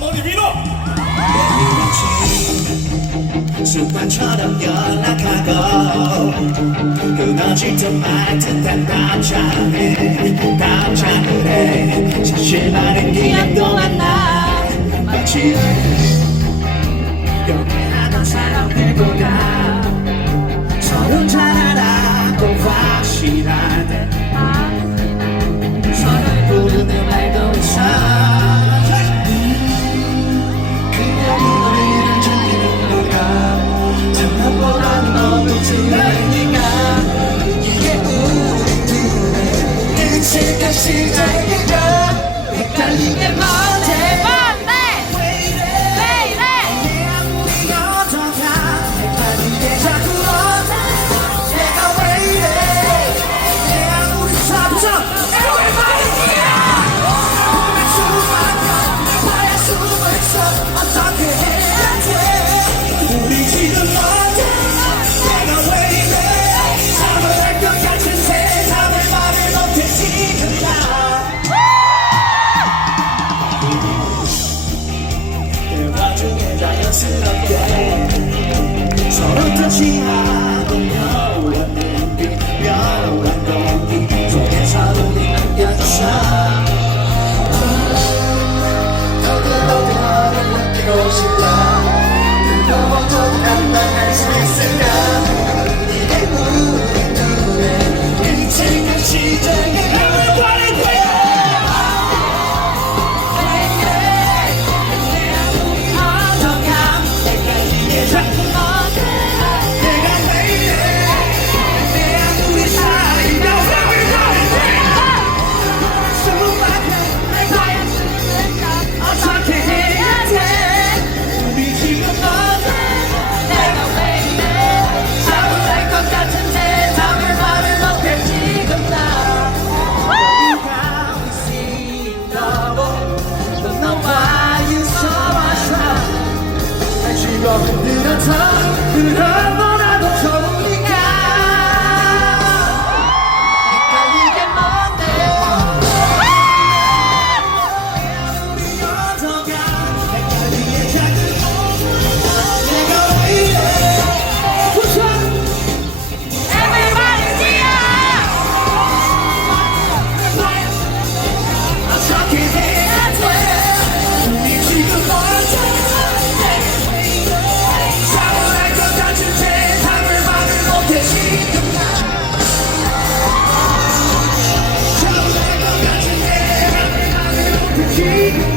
머리 위로 습관처럼 연락하고 끊어질 듯말 듯한 답장을 답장을 해 사실 많은 기억도 안 나. 일찍한 시작이야 헷갈리게 말해 그런 그런 free.